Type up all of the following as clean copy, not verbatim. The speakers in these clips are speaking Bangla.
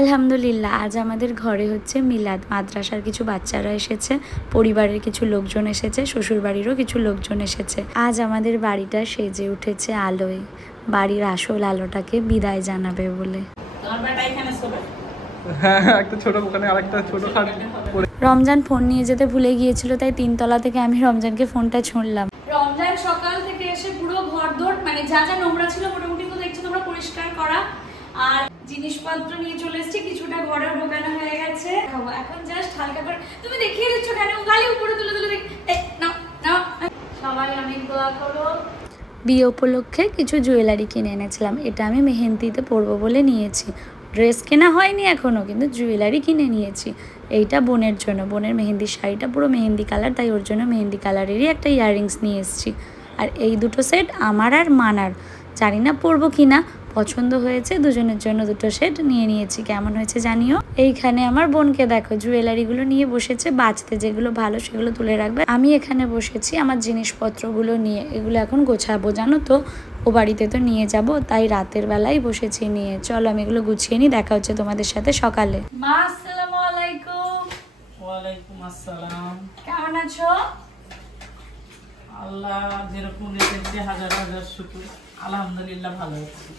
আলহামদুলিল্লাহ আজ আমাদের ঘরে হচ্ছে মিলাদ। মাদ্রাসার কিছু বাচ্চারা এসেছে, পরিবারের কিছু লোকজন এসেছে, শ্বশুর বাড়িরও কিছু লোকজন এসেছে। আজ আমাদের বাড়িটা সেজে উঠেছে আলোয়, বাড়ির আসল আলোটাকে বিদায় জানাবে বলে। রমজান ফোন নিয়ে যেতে ভুলে গিয়েছিল, তাই 3 তলা থেকে আমি রমজানকে ফোনটা ছুঁড়লাম। রমজান সকাল থেকে এসে পুরো ঘরদোর মানে যা যা নোংরা ছিল মোটামুটি তো দেখছো তোমরা পরিষ্কার করা, আর জিনিসপত্র নিয়ে চলে এসেছি, কিছুটা ঘরেও ঢোকানো হয়ে গেছে। এখন জাস্ট হালকা করে তুমি দেখিয়ে দিচ্ছ কেন, গালি উপরে তুলে তুলে দেখ না না। সবাই অনেক দোয়া করো। বিয়ে উপলক্ষে কিছু জুয়েলারি কিনে এনেছিলাম, এটা আমি মেহেন্দিতে পরবো বলে নিয়েছি। ড্রেস কেনা হয়নি এখনও, কিন্তু জুয়েলারি কিনে নিয়েছি। এইটা বোনের জন্য, বোনের মেহেন্দির শাড়িটা পুরো মেহেন্দি কালার, তাই ওর জন্য মেহেন্দি কালারেরই একটা ইয়াররিংস নিয়ে এসেছি। আর এই দুটো সেট আমার আর মানার, জানি না পরবো কিনা, পছন্দ হয়েছে, দুজনের জন্য দুটো সেট নিয়ে নিয়েছি। কেমন হয়েছে জানিও। এইখানে আমার বোনকে দেখো জুয়েলারিগুলো নিয়ে বসেছে বাঁচতে, যেগুলো ভালো সেগুলো তুলে রাখবে। আমি এখানে বসেছি আমার জিনিসপত্রগুলো নিয়ে, এগুলো এখন গোছাবো জানো তো, ও বাড়িতে তো নিয়ে যাব, তাই রাতের বেলায় বসেছি নিয়ে। চলো আমি এগুলো গুছিয়ে নিই, দেখা হচ্ছে তোমাদের সাথে সকালে। মা আসসালামু আলাইকুম। ওয়ালাইকুম আসসালাম। কেমন আছো? আল্লাহ যেরকম রেখেছে হাজার হাজার শুকর, আলহামদুলিল্লাহ ভালো আছি।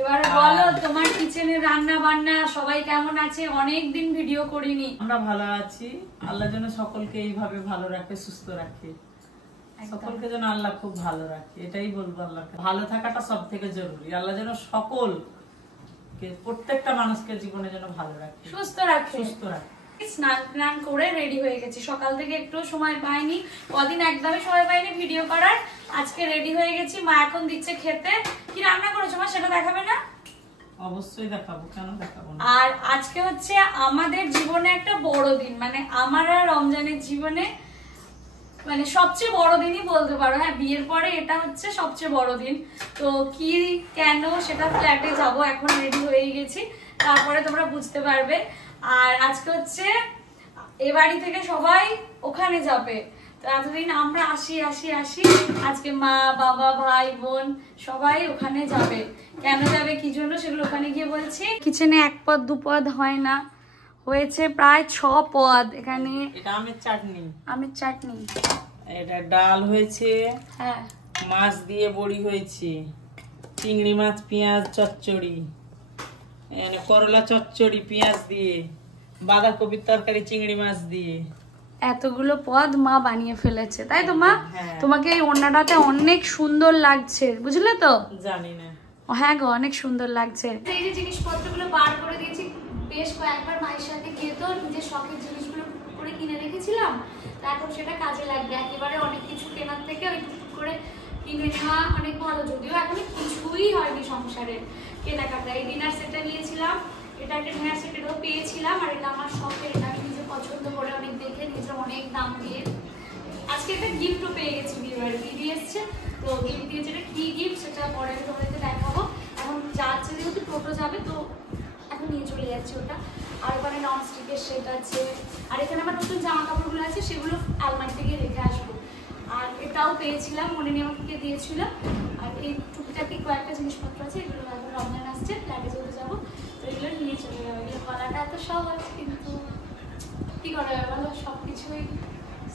এবারে বলো তোমার কিচেনে রান্না বান্না সবাই কেমন আছে? অনেকদিন ভিডিও করিনি। আমরা ভালো আছি, আল্লাহ যেন সকলকে এইভাবে ভালো রাখে, সুস্থ রাখে, সকলকে যেন আল্লাহ খুব ভালো রাখে, এটাই বলবো আল্লাহকে। ভালো থাকাটা সব থেকে জরুরি, আল্লাহ যেন সকলকে প্রত্যেকটা মানুষকে জীবনে যেন ভালো রাখে, সুস্থ রাখে। স্নান করে রেডি হয়ে গেছি, সকাল থেকে একটু সময় পাইনি, কদিন একদমই সময় পাইনি ভিডিও করার। আজকে রেডি হয়ে গেছি, মা এখন দিচ্ছে খেতে। কি রান্না করেছো মা সেটা দেখাবে না? অবশ্যই দেখাবো, কেন দেখাবো না। আর আজকে হচ্ছে আমাদের জীবনে একটা বড় দিন, মানে আমার আর রমজানের জীবনে মানে সবচেয়ে বড় দিনই বলতে পারো। হ্যাঁ, বিয়ের পরে এটা হচ্ছে সবচেয়ে বড় দিন। তো কি কেন সেটা ফ্ল্যাটে যাব, এখন রেডি হয়ে গেছি, তারপরে তোমরা বুঝতে পারবে। আর আজকে হচ্ছে এ বাড়ি থেকে সবাই ওখানে যাবে, তো এতদিন আমরা আসি, আজকে মা বাবা ভাই বোন সবাই ওখানে যাবে। কেন যাবে কি জন্য সেগুলো ওখানে গিয়ে বলছি। কিচেনে 1 পদ 2 পদ হয় না, হয়েছে প্রায় 6 পদ। এখানে এটা আমের চাটনি, এটা ডাল হয়েছে, হ্যাঁ মাছ দিয়ে বড়ি হয়েছে, চিংড়ি মাছ পেঁয়াজ চচ্চড়ি, করলা চচ্চড়ি পেঁয়াজ দিয়ে, বাঁধাকপির তরকারি চিংড়ি মাছ দিয়ে। এতগুলো পদ মা বানিয়ে ফেলেছে, তাই তো মা? তোমাকে এই ওড়নাটাতে অনেক সুন্দর লাগছে, বুঝলে তো? জানি না। হ্যাঁ গো, অনেক সুন্দর লাগছে। এই যে জিনিসপত্রগুলো বার করে দিয়েছি, বেশ কয়েকবার মায়ের সাথে গিয়ে তো নিজের শখের জিনিসগুলো করে কিনে রেখেছিলাম, এখন সেটা কাজে লাগবে। একেবারে অনেক কিছু কেনার থেকে ওই করে কিনে নেওয়া অনেক ভালো, যদিও এখন কিছুই হয়নি সংসারে কেনাকাটা। এই ডিনার সেটটা নিয়েছিলাম, এটা একটা ডিনার সেট, এটাও পেয়েছিলাম, আর এটা আমার শখের, এটা আমি নিজে পছন্দ করে অনেক দেখে নিজে অনেক দাম দিয়ে। আজকে একটা গিফটও পেয়ে গেছি, বিয়ের দিদি এসছে, তো গিফট দিয়েছে। এটা কি গিফট সেটা পরে আমি তোমাদেরকে দেখাবো। এখন যাচ্ছে যেহেতু টোটো যাবে, তো এখন নিয়ে চলে যাচ্ছি ওটা। আর ওখানে ননস্টিকের সেট আছে, আর এখানে আমার নতুন জামা কাপড়গুলো আছে, সেগুলো আলমারি থেকে রেখে আসবো। আর এটাও পেয়েছিলাম, মনে নিয়ে আমাকে দিয়েছিল। আর এই টুকটাকি কয়েকটা জিনিসপত্র আছে, এগুলো এখন রমজান আসছে, ফ্ল্যাটে চলে যাবো, তো এগুলো নিয়ে চলে যাবো। এগুলো কলাটা এত সহজ, কিন্তু কি করা যাবে বলো, সব কিছুই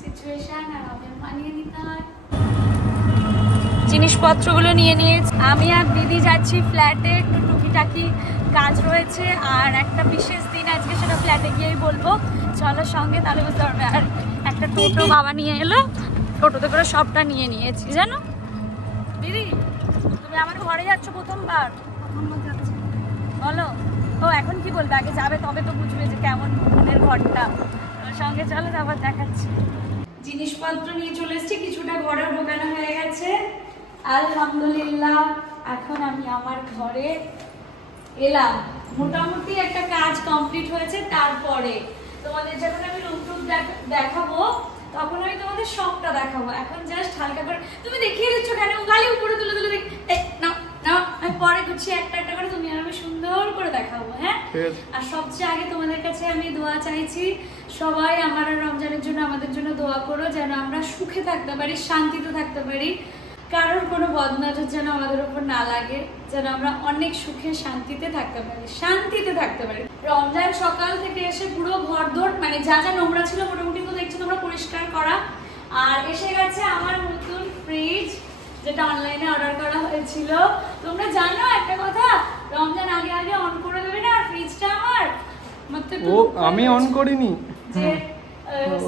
সিচুয়েশন আর আমাদের মানিয়ে নিতে হয়। জিনিসপত্রগুলো নিয়ে নিয়েছি, আমি আর দিদি যাচ্ছি ফ্ল্যাটে, একটু টুকিটাকি কাজ রয়েছে, আর একটা বিশেষ দিন আজকে, সেটা ফ্ল্যাটে গিয়েই বলবো। চলো সঙ্গে, তাহলে বুঝতে পারবে। আর একটা টোটো বাবা নিয়ে এলো, টোটোতে করে সবটা নিয়ে নিয়েছি জানো। দিদি তুমি আমার ঘরে যাচ্ছ প্রথমবার, বলো ও এখন কি বলবে? আগে যাবে তবে তো বুঝবে যে কেমন বোনের ঘরটা। সঙ্গে চলো, তারপর দেখাচ্ছি। জিনিসপত্র নিয়ে চলে এসেছি, কিছুটা ঘরেও ঢোকানো হয়ে গেছে আলহামদুলিল্লাহ। এখন আমি আমার ঘরে এলাম, মোটামুটি একটা কাজ কমপ্লিট হয়েছে। তারপরে তোমাদের যখন আমি রুম দেখাবো, তখন আমি তোমাদের সবটা দেখাবো। এখন জাস্ট হালকা করে তুমি দেখিয়ে দিচ্ছ কেন, গালি উপরে তুলে তুলে দেখ না না, আমি পরে গুছিয়ে একটা একটা করে তুমি আর আমি সুন্দর করে দেখাবো। হ্যাঁ, আর সবচেয়ে আগে তোমাদের কাছে আমি দোয়া চাইছি, সবাই আমার আর রমজানের জন্য আমাদের জন্য দোয়া করো, যেন আমরা সুখে থাকতে পারি, শান্তিতে থাকতে পারি, কারোর কোনো বদনজর যেন আমাদের উপর না লাগে, যেন আমরা অনেক সুখে শান্তিতে থাকতে পারি। রমজান সকাল থেকে এসে পুরো ঘরদোর মানে যা যা নোংরা ছিল মোটামুটি তো দেখছো তোমরা পরিষ্কার করা। আর এসে গেছে আমার নতুন ফ্রিজ, যেটা অনলাইনে অর্ডার করা হয়েছিল। তোমরা জানো একটা কথা, রমজান আগে আগে অন করে দেবে না, আর ফ্রিজটা আমার ও আমি অন করিনি, যে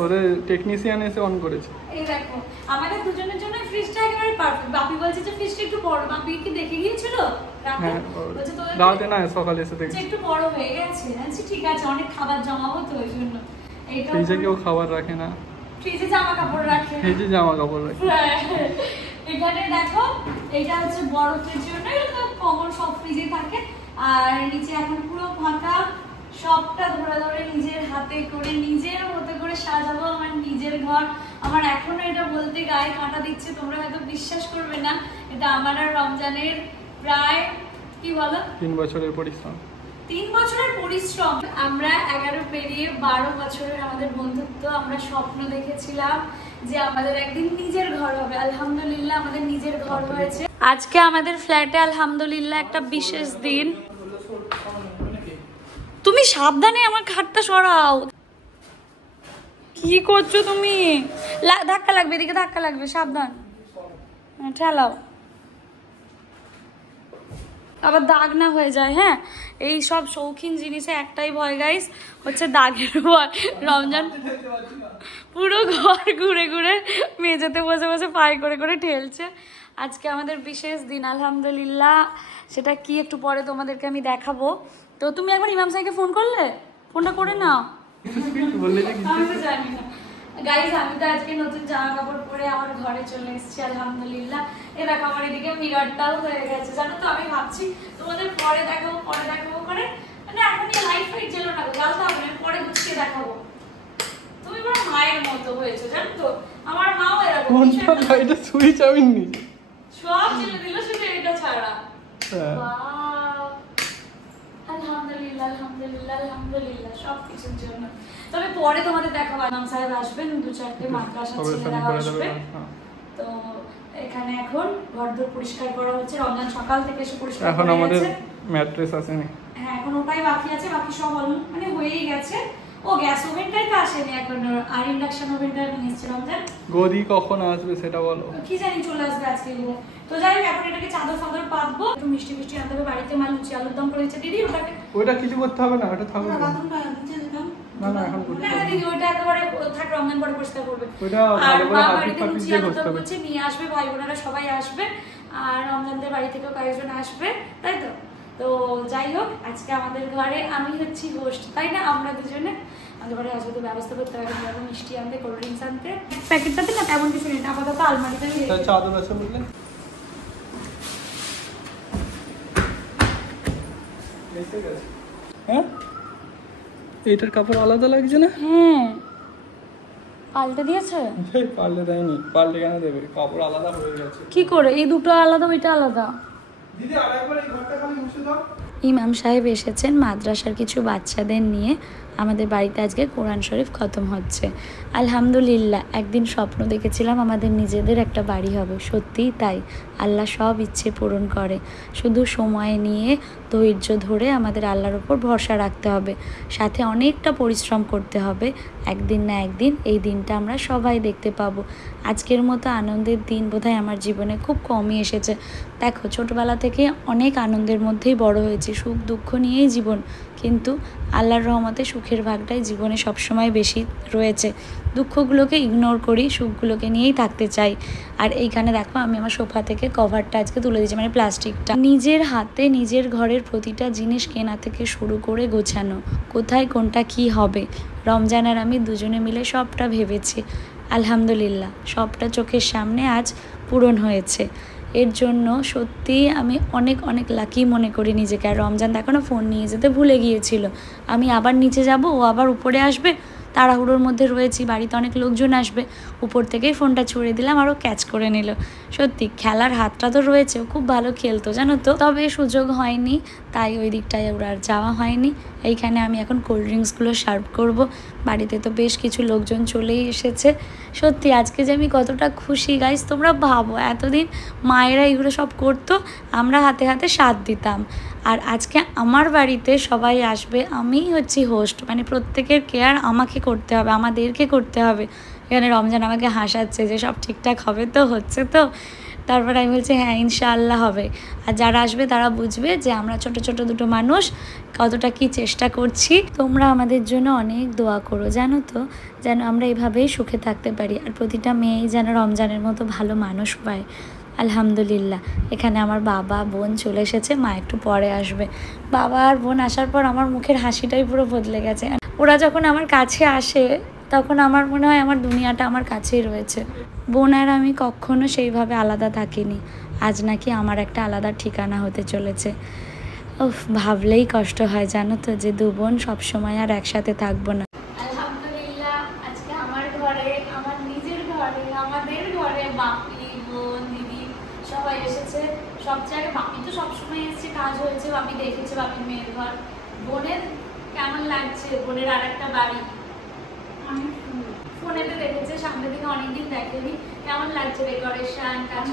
ওরে টেকনিশিয়ান এসে অন করেছে। এই দেখো আমাদের দুজনের জন্য ফ্রিজটা একেবারে পারফেক্ট। বাপি বলছে যে ফ্রিজটা একটু বড়, বাপি কি দেখে গিয়েছিল হ্যাঁ রাতে না সকালে এসে দেখছি একটু বড় হয়ে গেছে। আচ্ছা ঠিক আছে, অনেক খাবার জমাবো তো ওই জন্য। এইটা ফ্রিজে কেউ খাবার রাখে না, ফ্রিজে জামা কাপড় রাখে, ফ্রিজে জামা কাপড় রাখে। এখানে দেখো এটা হচ্ছে বরফের জন্য, এটা তো কমন সব ফ্রিজে থাকে। আর নিচে এখন পুরো ফাঁকা, সবটা ধরে ধরে নিজের হাতে করে নিজের মতো করে সাজাবো আমার নিজের ঘর। আমার এখনো এটা বলতে গায়ে কাঁটা দিচ্ছে, তোমরা হয়তো বিশ্বাস করবে না, এটা আমার আর রমজানের প্রায় কি বলো 3 বছরের পরিশ্রম। 3 বছরের পরিশ্রম। আমরা 11 পেরিয়ে 12 বছরের আমাদের বন্ধুত্ব। আমরা স্বপ্ন দেখেছিলাম যে আমাদের একদিন নিজের ঘর হবে, আলহামদুলিল্লাহ আমাদের নিজের ঘর হয়েছে। আজকে আমাদের ফ্ল্যাটে আলহামদুলিল্লাহ একটা বিশেষ দিন। তুমি সাবধানে আমার খাটটা সরাও, কি করছো তুমি? ধাক্কা লাগবে, এদিকে ধাক্কা লাগবে, সাবধান, ঠেলাও, আবার দাগ না হয়ে যায়। হ্যাঁ এই সব শৌখিন জিনিসে একটাই ভয় গাইস, হচ্ছে দাগের ভয়। রমজান পুরো ঘর ঘুরে ঘুরে মেঝেতে বসে বসে পায়ে করে করে ঠেলছে। আজকে আমাদের বিশেষ দিন আলহামদুলিল্লাহ, সেটা কি একটু পরে তোমাদেরকে আমি দেখাবো। তো তুমি একবার ইমাম সাহেবকে ফোন করলে? ফোনটা করে নাও। আমি তো জানি না গাইস, আমি তো আজকে নতুন জামা কাপড় পরে আমার ঘরে চলে এসেছি আলহামদুলিল্লাহ। এ দেখো আমার এদিকে মিররটাও হয়ে গেছে, জানো তো আমি ভাবছি তোমাদের পরে দেখাবো করে, মানে এখন এই লাইফ ফাইট ছিল না, জ্বালতে হবে না, পরে গুছিয়ে দেখাবো। তুমি পুরো মায়ের মতো হয়েছো জানো তো, আমার মাও এরকম এটা সুইচ আমি নি সব ছেলে দিল, শুধু এটা ছাড়া। হ্যাঁ আলহামদুলিল্লাহ আলহামদুলিল্লাহ আলহামদুলিল্লাহ সব কিছুর জন্য। তবে পরে তোমাদের দেখাবো, ইমাম সাহেব আসবেন, 2-4টে মাদ্রাসা ছেলেরা আসবে। তো এখানে এখন ঘরদোর পরিষ্কার করা হচ্ছে, রমজান সকাল থেকে এসে পরিষ্কার করা হচ্ছে। এখন আমাদের ম্যাট্রেস আসেনি। হ্যাঁ এখন ওটাই বাকি আছে, বাকি সব মানে হয়েই গেছে। ও গ্যাস ওভেনটাই তো আসেনি এখন, আর ইন্ডাকশন ওভেনটা নিয়ে এসেছে রমজান। গদি কখন আসবে সেটা বলো। কি জানি চলে আসবে আজকে। তো যাই হোক এখন এটাকে চাদর ফাদর পাতবো, একটু মিষ্টি মিষ্টি আনতে হবে বাড়িতে। মা লুচি আলুর দম করে দিচ্ছে দিদি, ওটা কিছু করতে হবে না, ওটা থাকবে না না এখন করতে না হবে দিদি, ওটা একেবারে থাক, রমজান পরে পরিষ্কার করবে। ওটা আর ভালো করে মা হাফিজ বাড়িতে হাফিজ লুচি দিয়ে আলুর করতে দম হবে। করছে, নিয়ে আসবে, ভাই বোনেরা সবাই আসবে, আর রমজানদের বাড়ি থেকেও কয়েকজন আসবে, তাই তো। তো যাই হোক আজকে আমাদের ঘরে আমি হচ্ছি হোস্ট, তাই না? আমরা দুজনে আমাদের ঘরে আসবে, তো ব্যবস্থা করতে হবে, মিষ্টি আনতে, কোল্ড ড্রিঙ্কস আনতে। প্যাকেটটাতে না তেমন কিছু নেই, আপাতত আলমারিতে চাদর আছে বুঝলে। হ্যাঁ এটার কাপড় আলাদা লাগছে না? হ্যাঁ পাল্টে দিয়েছে। পাল্টে দেয়নি, পাল্টে কেন দেবে, কাপড় আলাদা হয়ে গেছে। কি করে এই দুটো আলাদা ওইটা আলাদা? দিদি আরেকবার এই ঘরটা খালি মুছে দাও। ইমাম সাহেব এসেছেন মাদ্রাসার কিছু বাচ্চাদের নিয়ে। আমাদের বাড়িতে আজকে কোরআন শরীফ খতম হচ্ছে আলহামদুলিল্লাহ। একদিন স্বপ্ন দেখেছিলাম আমাদের নিজেদের একটা বাড়ি হবে, সত্যিই তাই। আল্লাহ সব ইচ্ছে পূরণ করে, শুধু সময় নিয়ে ধৈর্য ধরে আমাদের আল্লাহর উপর ভরসা রাখতে হবে, সাথে অনেকটা পরিশ্রম করতে হবে। একদিন না একদিন এই দিনটা আমরা সবাই দেখতে পাবো। আজকের মতো আনন্দের দিন বোধহয় আমার জীবনে খুব কমই এসেছে। দেখো ছোটবেলা থেকে অনেক আনন্দের মধ্যেই বড় হয়েছি, সুখ দুঃখ নিয়েই জীবন, কিন্তু আল্লাহর রহমতে সুখের ভাগটাই জীবনে সবসময় বেশি রয়েছে। দুঃখগুলোকে ইগনোর করি, সুখগুলোকে নিয়েই থাকতে চাই। আর এইখানে দেখো আমি আমার সোফা থেকে কভারটা আজকে তুলে দিয়েছি, মানে প্লাস্টিকটা। নিজের হাতে নিজের ঘরের প্রতিটা জিনিস কেনা থেকে শুরু করে গোছানো, কোথায় কোনটা কি হবে, রমজান আর আমি দুজনে মিলে সবটা ভেবেছি। আলহামদুলিল্লাহ সবটা চোখের সামনে আজ পূরণ হয়েছে। এর জন্য সত্যিই আমি অনেক অনেক লাকি মনে করি নিজেকে। আর রমজান দেখো না ফোন নিয়ে যেতে ভুলে গিয়েছিল, আমি আবার নিচে যাব, ও আবার উপরে আসবে, তাড়াহুড়োর মধ্যে রয়েছি, বাড়িতে অনেক লোকজন আসবে, উপর থেকেই ফোনটা ছুঁড়ে দিলাম আর ও ক্যাচ করে নিল। সত্যি খেলার হাতটা তো রয়েছে, ও খুব ভালো খেলতো জানো তো, তবে সুযোগ হয়নি, তাই ওই দিকটায় ওর আর যাওয়া হয়নি। এইখানে আমি এখন কোল্ড ড্রিঙ্কসগুলো সার্ভ করব। বাড়িতে তো বেশ কিছু লোকজন চলেই এসেছে। সত্যি আজকে যে আমি কতটা খুশি গাইস, তোমরা ভাবো এতদিন মায়েরা এগুলো সব করতো, আমরা হাতে হাতে সাথ দিতাম। আর আজকে আমার বাড়িতে সবাই আসবে, আমিই হচ্ছি হোস্ট, মানে প্রত্যেকের কেয়ার আমাকে করতে হবে, আমাদেরকে করতে হবে। এখানে রমজান আমাকে হাসাচ্ছে যে সব ঠিকঠাক হবে তো, হচ্ছে তো। তারপর আমি বলছি হ্যাঁ ইনশাআল্লাহ হবে। আর যারা আসবে তারা বুঝবে যে আমরা ছোট ছোট দুটো মানুষ কতটা কি চেষ্টা করছি। তোমরা আমাদের জন্য অনেক দোয়া করো জানো তো, যেন আমরা এভাবেই সুখে থাকতে পারি, আর প্রতিটা মেয়েই যেন রমজানের মতো ভালো মানুষ পায়। আলহামদুলিল্লাহ এখানে আমার বাবা বোন চলে এসেছে, মা একটু পরে আসবে। বাবা আর বোন আসার পর আমার মুখের হাসিটাই পুরো বদলে গেছে। ওরা যখন আমার কাছে আসে তখন আমার মনে হয় আমার দুনিয়াটা আমার কাছেই রয়েছে। বোন আর আমি কখনো সেইভাবে আলাদা থাকিনি, আজ নাকি আমার একটা আলাদা ঠিকানা হতে চলেছে। উফ, ভাবলেই কষ্ট হয় জানো তো, যে দু বোন সবসময় আর একসাথে থাকবো না। আলহামদুলিল্লাহ আজকে আমার ঘরে, আমার নিজের ঘরে, আমাদের ঘরে বাপি বোন দিদি সবাই এসেছে। সব জায়গায় বাপি তো সবসময় এসেছে, কাজ হয়েছে, বাপি দেখেছে বাপির মেয়ের ঘর। বোনের কেমন লাগছে? বোনের আর একটা বাড়ি ফোনেতে দেখেছে, সামনে থেকে অনেকদিন দেখেনি। কেমন লাগছে ডেকোরেশন কাজ?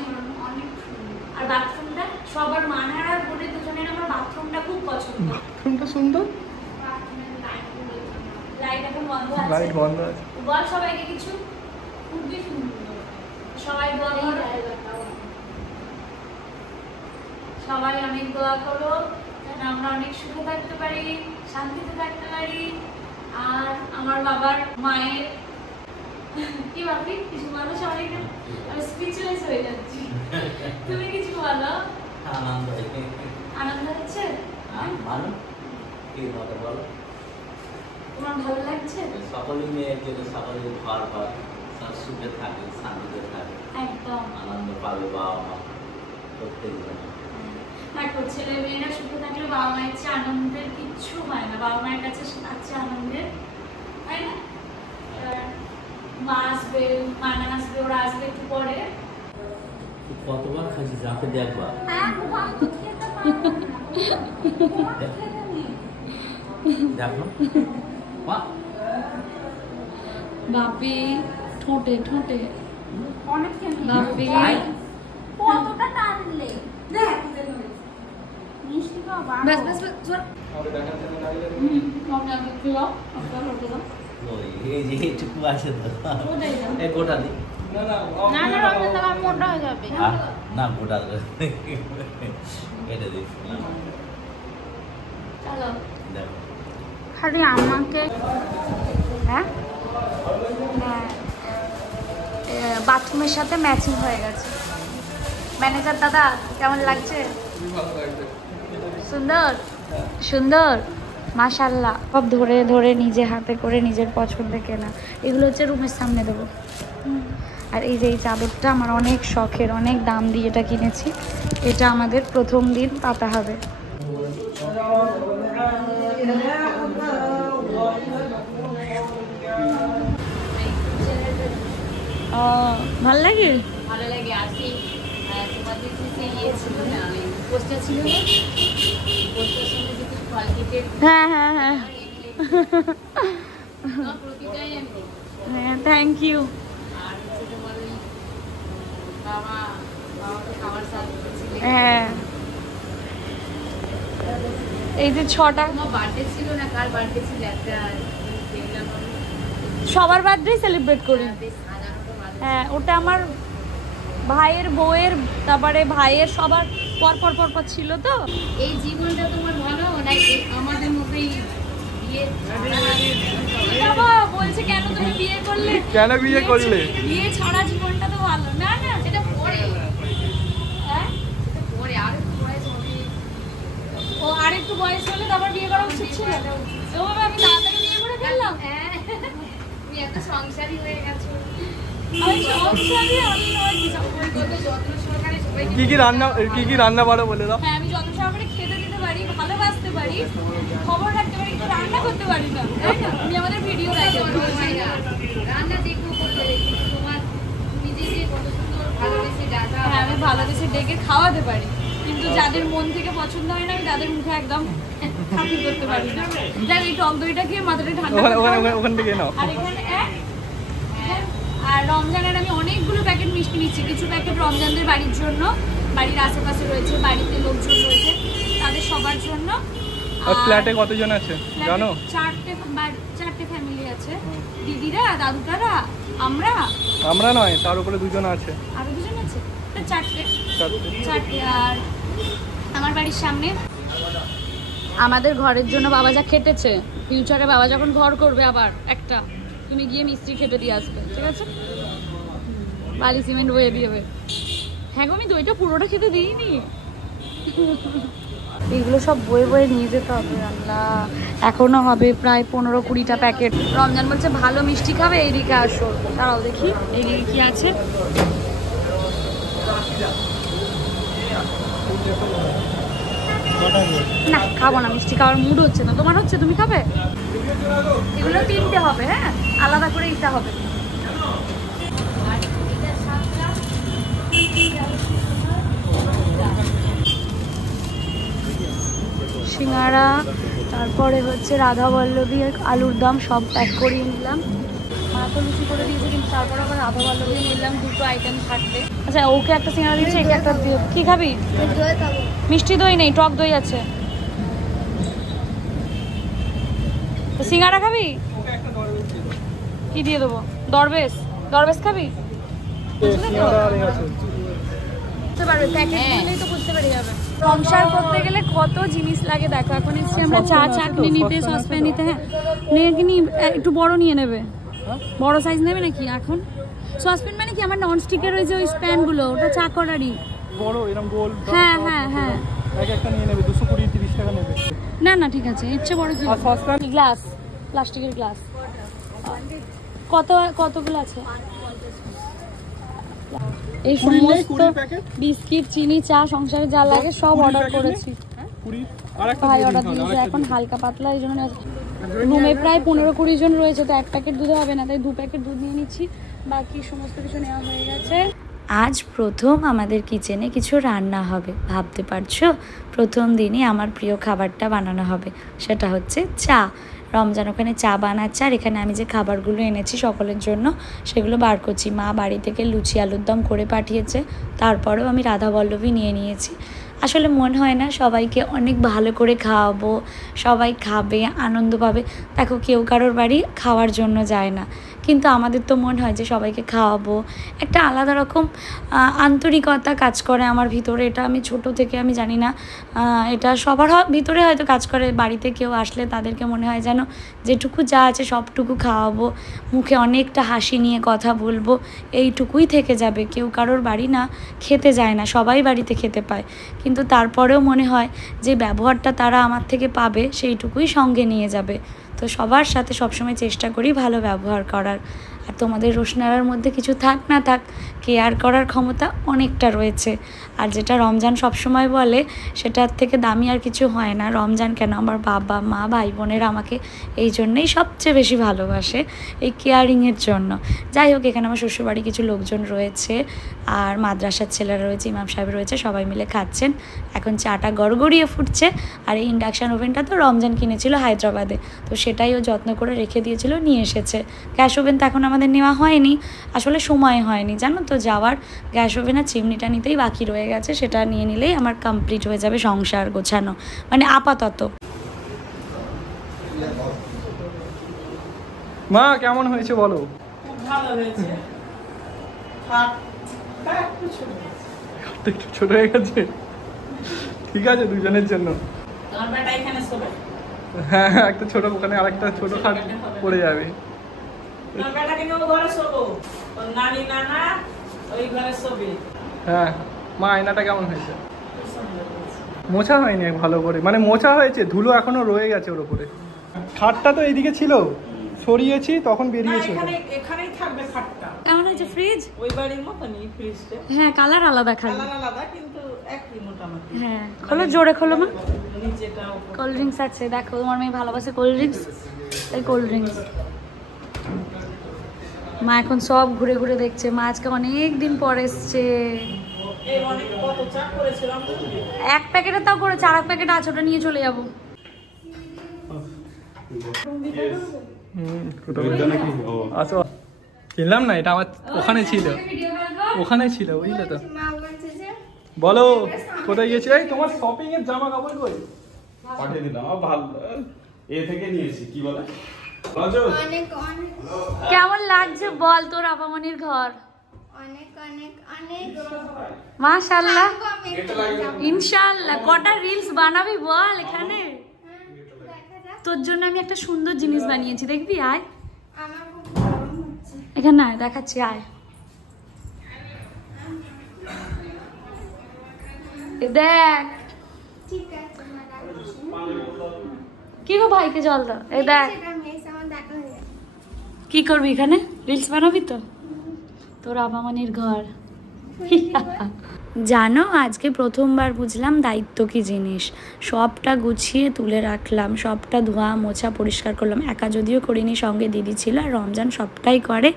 অনেক সুন্দর। আর বাথরুমটা সবার মানার আর বোনের দুজনের আমার বাথরুমটা খুব পছন্দ। বাথরুমটা সুন্দর, লাইট এখন বন্ধ আছে, লাইট বন্ধ আছে। বল সবাইকে কিছু। খুবই সুন্দর, সবাই দোয়া করো, সবাই অনেক দোয়া করো যেন আমরা অনেক সুখে থাকতে পারি, শান্তিতে থাকতে পারি। আর আমার বাবার মায়ের কি ভাবি কিছু বলো সবাইকে, আমি স্পিচলেস হয়ে যাচ্ছি। তুমি কিছু বলো। আনন্দ হচ্ছে? তোমার ভালো লাগছে? সকলেই মেয়ের জন্য সকলের ঘর ঘর সব সুখে থাকে, শান্তিতে থাকে, একদম আনন্দ পাবে বাবা মা প্রত্যেক জন। দেখো ছেলে মেয়েরা সুখে থাকলে বাবা মায়ের চেয়ে আনন্দের কিচ্ছু হয় না, বাবা মায়ের কাছে আছে আনন্দের, তাই না? মা আসবে, মানা আসবে, ওরা আসবে একটু পরে। কতবার খাইছিস রাতে দেখবা? দেখো বাপি ঠোঁটে ঠোঁটে বাপি কতটা টানলে দেখ মিষ্টি বাবা বাস বাস বাস জোর আমাকে দেখার জন্য লাগলে কম যাবে খেলো আপনার হোটেল ওই এই যে এইটুকু আছে তো, ওটাই দাও। এই গোটা দি। না না না না রমজান দাদা মোটা হয়ে যাবে না গোটা কেটে দিই। চলো দেখো খালি আমাকে হ্যাঁ বাথরুমের সাথে ম্যাচিং হয়ে গেছে। ম্যানেজার দাদা কেমন লাগছে? ভালো লাগবে। সুন্দর সুন্দর মাশাআল্লাহ। সব ধরে ধরে নিজে হাতে করে নিজের পছন্দে কেনা, এগুলো হচ্ছে রুমের সামনে দেবো। আর এই যে এই চাদরটা আমার অনেক শখের, অনেক দাম দিয়ে এটা কিনেছি। এটা আমাদের প্রথম দিন পাতা হবে। ভাল লাগে? ভালো লাগে আসি তোমাদের যে ইয়ে ছিল না পোস্টার ছিল না পোস্টার সঙ্গে কিছু ফল কেটে হ্যাঁ হ্যাঁ হ্যাঁ প্রতিটাই আমি দেখি। হ্যাঁ থ্যাংক ইউ। আর হচ্ছে তোমার ওই বাবাকে খাবার সার্ভ করছিলে হ্যাঁ এই যে 6টা তোমার বার্থডে ছিল না, কার বার্থডে ছিল একটা দেখলাম আমি। সবার বার্থডে সেলিব্রেট করি। বেশ সাজানোটা ভালো। হ্যাঁ ওটা আমার ভাইয়ের বউয়ের, তারপরে ভাইয়ের সবার পর পর পর পর ছিল তো। এই জীবনটা তোমার ভালো নাকি আমাদের মতোই বিয়ে বাবা বলছে কেন তুমি বিয়ে করলে? কেন বিয়ে করলে? বিয়ে ছাড়া জীবনটা তো ভালো না। না সেটা পরে হ্যাঁ পরে আর একটু বয়স হবে ও আরেকটু বয়স হলে তারপর বিয়ে করা উচিত ছিল। তো বাবা আমি তাড়াতাড়ি বিয়ে করে ফেললাম। হ্যাঁ তুমি একটা সংসারী হয়ে গেছো। আমি সংসারী, আমি নয় কি সংসারী। কত যত্ন সহকারে সবাইকে কি রান্না পারো বলে দাও। হ্যাঁ আমি যত সহকারে খেতে দিতে পারি, ভালোবাসতে পারি, খবর রাখতে পারি, কিন্তু রান্না করতে পারি না, তাই না? তুমি আমাদের ভিডিও দেখো। রান্না দেখবো করলে কিন্তু তুমি যে কত সুন্দর ভালোবেসে ডাকা হ্যাঁ আমি ভালোবেসে ডেকে খাওয়াতে পারি, কিন্তু যাদের মন থেকে পছন্দ হয় না আমি তাদের মুখে একদম খাতির করতে পারি না। দেখ এই টক দইটা খেয়ে মাথাটা ঠান্ডা ওখান থেকে নাও। আর এখানে আর রমজানের আমি অনেকগুলো প্যাকেট মিষ্টি নিচ্ছি। কিছু প্যাকেট রমজানদের বাড়ির জন্য, বাড়ির আশেপাশে রয়েছে, বাড়িতে লোকজন রয়েছে, তাদের সবার জন্য। আর ফ্ল্যাটে কতজন আছে জানো? চারটে ফ্যামিলি আছে, দিদিরা, দাদুটারা, আমরা নয়, তার উপরে 2 জন আছে। আরো 2 জন আছে, চারটে। আর আমার বাড়ির সামনে আমাদের ঘরের জন্য বাবা যা খেটেছে, ফিউচারে বাবা যখন ঘর করবে আবার একটা, তুমি গিয়ে মিস্ত্রি খেটে দিয়ে আসবে, ঠিক আছে? বালি সিমেন্ট বয়ে দিবে। হ্যাঁ গো, আমি দইটা পুরোটা খেতে দিইনি। এগুলো সব বয়ে বয়ে নিয়ে যেতে হবে। আল্লাহ, এখনো হবে প্রায় 15-20টা প্যাকেট। রমজান বলছে ভালো মিষ্টি খাবে, এইদিকে আসো। তারাও দেখি এইদিকে কি আছে। না, খাবো না, মিষ্টি খাওয়ার মুড হচ্ছে না। তোমার হচ্ছে? তুমি খাবে? এগুলো 3টে হবে, হ্যাঁ, আলাদা করে দিতে হবে। সিঙ্গারা, তারপরে হচ্ছে রাধা বল্লভী, আলুর দম সব প্যাক করিয়ে নিলাম। মা তো লুচি করে দিয়েছে, কিন্তু তারপর আবার রাধা বল্লভী নিলাম, 2টো আইটেম থাকবে। আচ্ছা, ওকে একটা সিঙ্গারা দিচ্ছে, একে একটা দিও। কি খাবি? মিষ্টি দই নেই, টক দই আছে। সিঙ্গারা খাবি? কি দিয়ে দেবো? দরবেশ খাবি? সংসার করতে গেলে কত জিনিস লাগে দেখো। এখন এসছি আমরা চা চাটনি নিতে, সসপ্যান নিতে। হ্যাঁ, একটু বড় নিয়ে নেবে, বড় সাইজ নেবে নাকি? এখন সসপ্যান মানে কি, আমার নন স্টিকের ওই যে ওই স্প্যান গুলো, ওটা চা করারই বড় এরকম গোল। হ্যাঁ, একটা নিয়ে নেবে, 220-30 টাকা নেবে। না ঠিক আছে, এর চেয়ে বড় কি? গ্লাস, প্লাস্টিকের গ্লাস। কতগুলো আছে? এই সমস্ত বিস্কিট, চিনি, চা, সংসারে যা লাগে সব অর্ডার করেছি। ভাই অর্ডার দিয়েছে, এখন হালকা পাতলা, এই জন্য রুমে প্রায় 15-20 জন রয়েছে, তো 1 প্যাকেট দুধ হবে না, তাই 2 প্যাকেট দুধ নিয়ে নিচ্ছি। বাকি সমস্ত কিছু নেওয়া হয়ে গেছে। আজ প্রথম আমাদের কিচেনে কিছু রান্না হবে, ভাবতে পারছো? প্রথম দিনই আমার প্রিয় খাবারটা বানানো হবে, সেটা হচ্ছে চা। রমজান ওখানে চা বানাচ্ছে, আর এখানে আমি যে খাবারগুলো এনেছি সকলের জন্য সেগুলো বার করছি। মা বাড়ি থেকে লুচি আলুর দম করে পাঠিয়েছে, তারপরেও আমি রাধা বল্লভী নিয়ে নিয়েছি। আসলে মনে হয় না সবাইকে অনেক ভালো করে খাওয়াবো, সবাই খাবে, আনন্দ পাবে। দেখো, কেউ কারোর বাড়ি খাওয়ার জন্য যায় না, কিন্তু আমাদের তো মনে হয় যে সবাইকে খাওয়াবো, একটা আলাদা রকম আন্তরিকতা কাজ করে আমার ভিতরে। এটা আমি ছোট থেকে আমি জানি না, এটা সবার ভিতরে হয়তো কাজ করে। বাড়িতে কেউ আসলে তাদেরকে মনে হয় যেন যেটুকু যা আছে সবটুকু খাওয়াবো, মুখে অনেকটা হাসি নিয়ে কথা বলবো, এইটুকুই থেকে যাবে। কেউ কারোর বাড়ি না খেতে যায় না, সবাই বাড়িতে খেতে পায়, কিন্তু তারপরেও মনে হয় যে ব্যবহারটা তারা আমার থেকে পাবে সেইটুকুই সঙ্গে নিয়ে যাবে। তো সবার সাথে সবসময় চেষ্টা করি ভালো ব্যবহার করার। আর তোমাদের রোশনারার মধ্যে কিছু থাক না থাক, কেয়ার করার ক্ষমতা অনেকটা রয়েছে। আর যেটা রমজান সবসময় বলে, সেটার থেকে দামি আর কিছু হয় না। রমজান কেন, আমার বাবা মা ভাই বোনেরা আমাকে এই জন্যেই সবচেয়ে বেশি ভালোবাসে, এই কেয়ারিংয়ের জন্য। যাই হোক, এখানে আমার শ্বশুরবাড়ি কিছু লোকজন রয়েছে, আর মাদ্রাসার ছেলেরা রয়েছে, ইমাম সাহেব রয়েছে, সবাই মিলে খাচ্ছেন। এখন চাটা গড়গড়িয়ে ফুটছে। আর এই ইন্ডাকশান ওভেনটা তো রমজান কিনেছিল হায়দ্রাবাদে, তো সেটাই ও যত্ন করে রেখে দিয়েছিল, নিয়ে এসেছে। গ্যাস ওভেন তো এখন আমাদের নেওয়া হয়নি, আসলে সময় হয়নি জানো তো যাওয়ার। গ্যাস ওভেন আর চিমনিটা নিতেই বাকি রয়ে গেছে, সেটা নিয়ে নিলেই আমার কমপ্লিট হয়ে যাবে সংসার গোছানো, মানে আপাতত। মা কেমন হয়েছে বলো? খুব ভালো হয়েছে। একটু ছোট হয়ে গেছে, ঠিক আছে, 2 জনের জন্য। তোমার বেটা এখানে শোবে? হ্যাঁ, একটা ছোট, ওখানে আরেকটা ছোট খাট পড়ে যাবে। তোমার বেটা কিন্তু ঘরে শোবো, ওর নানি নানা ওই ঘরে শোবে। হ্যাঁ মা, আয়নাটা কেমন হয়েছে? মোছা হয়নি ভালো করে, মানে মোছা হয়েছে, ধুলো এখনো রয়ে গেছে ওর উপরে। খাটটা তো এইদিকে ছিল, সরিয়েছি তখন বেরিয়েছে। এখানেই থাকবে খাটটা। কেমন হয়েছে ফ্রিজ? ওই বাড়ির মতনই ফ্রিজটা। হ্যাঁ, কালার আলাদা খালি। কালার আলাদা, কিন্তু একই মোটামুটি। হ্যাঁ, খোলো, জোরে খোলো মা। নিচেটা কোল্ড ড্রিঙ্কস আছে, দেখো তোমার মেয়ে ভালোবাসে কোল্ড ড্রিঙ্কস, এই কোল্ড ড্রিঙ্কস। মা এখন সব ঘুরে ঘুরে দেখছে। মা আজকে অনেক দিন পর এসছে, এই অনেক কত চা করেছিলাম এক প্যাকেটে তাও করেছে, আর এক প্যাকেট আছে, ওটা নিয়ে চলে যাবো। আচ্ছা কিনলাম না, এটা আমার ওখানে ছিল, ওখানে ছিল, বুঝলে তো। বলো কোথায় গেছি? এই তোমার শপিং এর জামা কাপড় কই? পাঠিয়ে দিলাম। ভালো এ থেকে নিয়েছি, কি বলে অনেক অনেক কেমন লাগছে বল তোর আপামনির ঘর? অনেক অনেক অনেক মাশাআল্লাহ, আমি একটু যাবো। ইনশাআল্লাহ। কটা রিলস বানাবি বল এখানে? দেখা যাক। তোর জন্য আমি একটা সুন্দর জিনিস বানিয়েছি, দেখবি? আয় আমার খুব গরম হচ্ছে। এখানে আয়, দেখাচ্ছি, আয়। এ দেখ, ঠিক আছে মা, রাখছি। কি গো ভাইকে জল দাও। এই দেখ, সেটা আমি এসে আমার দেখা হয়ে যাবে। কি করবি এখানে? রিলস বানাবি তো? তোর আপামনির ঘর। জানো আজকে প্রথমবার বুঝলাম দায়িত্ব কি জিনিস। সবটা গুছিয়ে তুলে রাখলাম, সবটা ধোয়া মোছা পরিষ্কার করলাম। একা যদিও করিনি, সঙ্গে দিদি ছিল, আর রমজান সবটাই করে।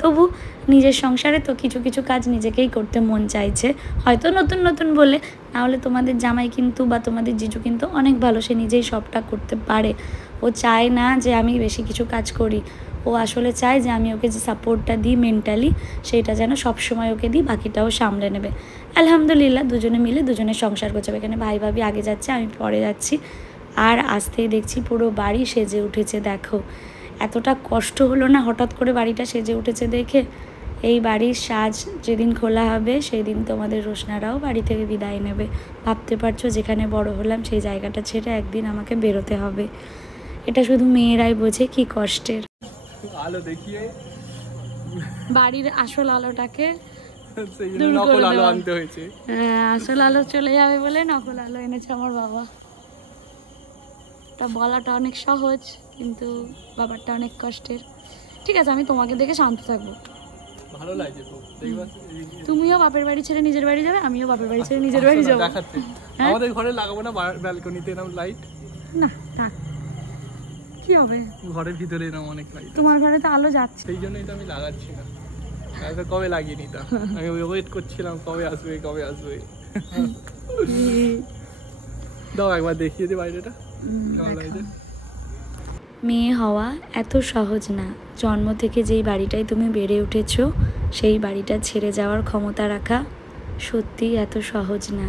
তবু নিজের সংসারে তো কিছু কিছু কাজ নিজেকেই করতে মন চাইছে, হয়তো নতুন নতুন বলে। নাহলে তোমাদের জামাই কিন্তু বা তোমাদের জিজু কিন্তু অনেক ভালো, সে নিজেই সবটা করতে পারে। ও চায় না যে আমি বেশি কিছু কাজ করি, ও আসলে চায় যে আমি ওকে যে সাপোর্টটা দিই মেন্টালি, সেইটা যেন সবসময় ওকে দিই, বাকিটাও সামলে নেবে। আলহামদুলিল্লাহ, দুজনে মিলে দুজনের সংসার করছে। এখানে ভাই ভাবি আগে যাচ্ছে, আমি পরে যাচ্ছি। আর আসতেই দেখছি পুরো বাড়ি সেজে উঠেছে। দেখো এতটা কষ্ট হলো না হঠাৎ করে বাড়িটা সেজে উঠেছে দেখে। এই বাড়ির সাজ যেদিন খোলা হবে সেই দিন তোমাদের রোশনারাও বাড়ি থেকে বিদায় নেবে। ভাবতে পারছো, যেখানে বড় হলাম সেই জায়গাটা ছেড়ে একদিন আমাকে বেরোতে হবে। এটা শুধু মেয়েরাই বোঝে কি কষ্টের। আলো দেখিয়ে বাড়ির আসল আলোটাকে সেই দূর জন্য করে নকল আলো দেওয়া। আনতে হয়েছে। আসল আলো চলে যাবে বলে নকল আলো এনেছে আমার বাবা। তা বলাটা অনেক সহজ, কিন্তু ব্যাপারটা অনেক কষ্টের। ঠিক আছে, আমি তোমাকে দেখে শান্ত থাকবো। ভালো লাগছে তো দেখবা। তুমিও বাপের বাড়ি ছেড়ে নিজের বাড়ি যাবে, আমিও বাপের বাড়ি ছেড়ে নিজের বাড়ি যাবো। দেখাতে হ্যাঁ? আমাদের ঘরে লাগাবো না ব্যালকনিতে এরকম লাইট? না না, কি হবে? ঘরের ভিতরে এরকম অনেক লাইট, তোমার ঘরে তো আলো যাচ্ছে। সেই জন্যই তো আমি লাগাচ্ছি না। আগে কবে লাগিয়ে নিতাম, আমি ওয়েট করছিলাম কবে আসবে কবে আসবে। দাও একবার দেখিয়ে দে বাইরেটা কেমন লাগছে। মেয়ে হওয়া এত সহজ না। জন্ম থেকে যেই বাড়িটায় তুমি বেড়ে উঠেছো সেই বাড়িটা ছেড়ে যাওয়ার ক্ষমতা রাখা সত্যিই এত সহজ না।